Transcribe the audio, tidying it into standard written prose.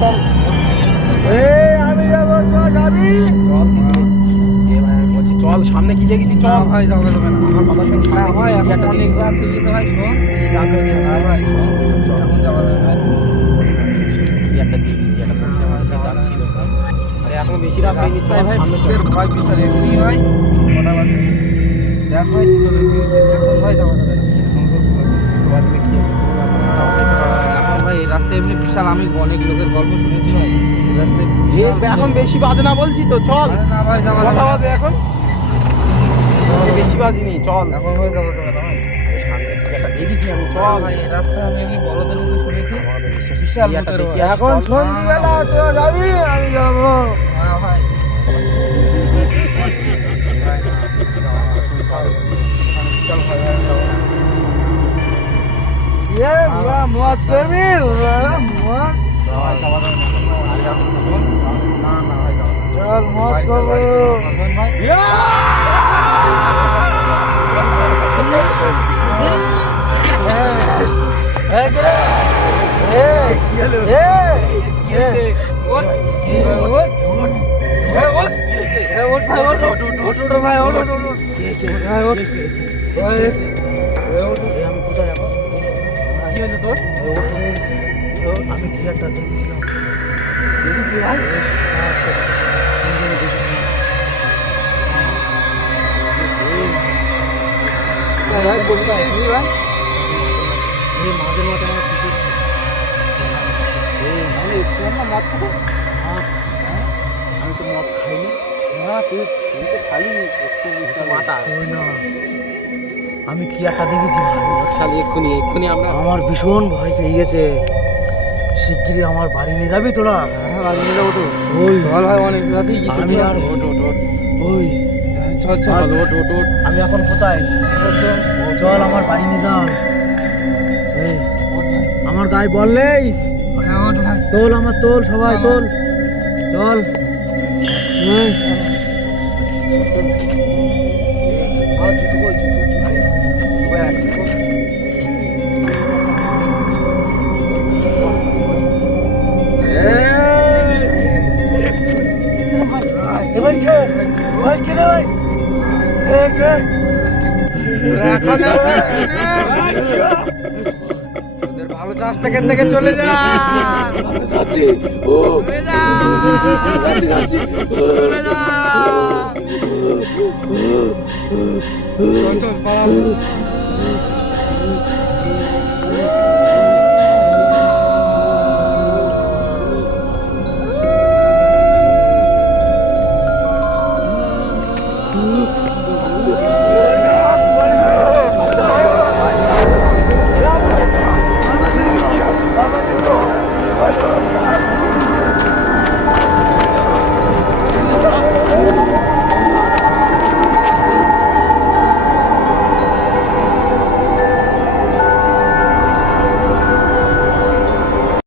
চল। আমি যাবো, তুই যাবি? চল বলছি চল, সামনে কি দেখেছি চল। ভাই যাবে যাবে না, আমার কথা শোন, না ভাই সামনে এখন অনেক রাত হয়ে গেছে ভাই, শোন বেশি রাত হয়ে গেছে। হ্যাঁ ভাই শোন, এখন যাওয়া যাবে না। কি একটা দেখেছি, একটা মহিলা মানুষকে যাচ্ছিল। আরে এখনো বেশি রাত হয়নি, চল রাস্তায় ভাই সামনে চল। কিসের ভয় কিসের এমনি ভাই, কটা বাজে দেখ ভাই, দুটো বেশি হয়েছে, এখন ভাই যাওয়া যাবে না। এখন তো দুটো বাজলে কি আছে, কোনো ব্যাপার না, তাও যেতে পারা যায়। এখন ভাই এই রাস্তায় এমনি বিশাল, আমি অনেক লোকের গল্প শুনেছি ভাই এই রাস্তায় বিশাল এখন বেশি বাজে না বলছি তো, চল। আরে না ভাই যাওয়া যাবে কটা না। বাজে এখন? বেশি বাজিনি, চল। এখন ভাই যাওয়া যাবে না ভাই। সামনে কি একটা দেখেছি আমি, চল। ভাই এই রাস্তায় আমি এমনি বড়দের মুখে শুনেছি আমাদের বিশ্বাস বিশাল কি একটা লোকের দেখে ভয়। আসি, এখন চল। সন্ধ্যেবেলা তুই যাবি, আমি যাবো। হ্যাঁ ভাই ये बुरा मौत पे भी बुरा मौत चल मौत करो আমি কি একটা দেখেছিলাম, মাঝে মাঝে আমার আমি তো মদ খাইনি। আমি কি একটা দেখেছি খালি এক্ষুনি আমরা আমার ভীষণ ভয় পেয়ে গেছে। শিগগিরই আমার বাড়ি নিয়ে যাবি তোরা? হ্যাঁ বাড়ি নিয়ে যাবো তো। ওই চল ভাই, অনেক আছে। আমি আর ওট ওট ওট, ওই চল চল ওট ওট ওট। আমি এখন কোথায়? চল আমার বাড়ি নিয়ে যাও। এই আমার গায়ে বল নেই, তোল আমার, তোল সবাই তোল, চল। এই তোদের ভালো চাষ থেকে চলে যা। চলে যা। চলে যা। চল চল পালা।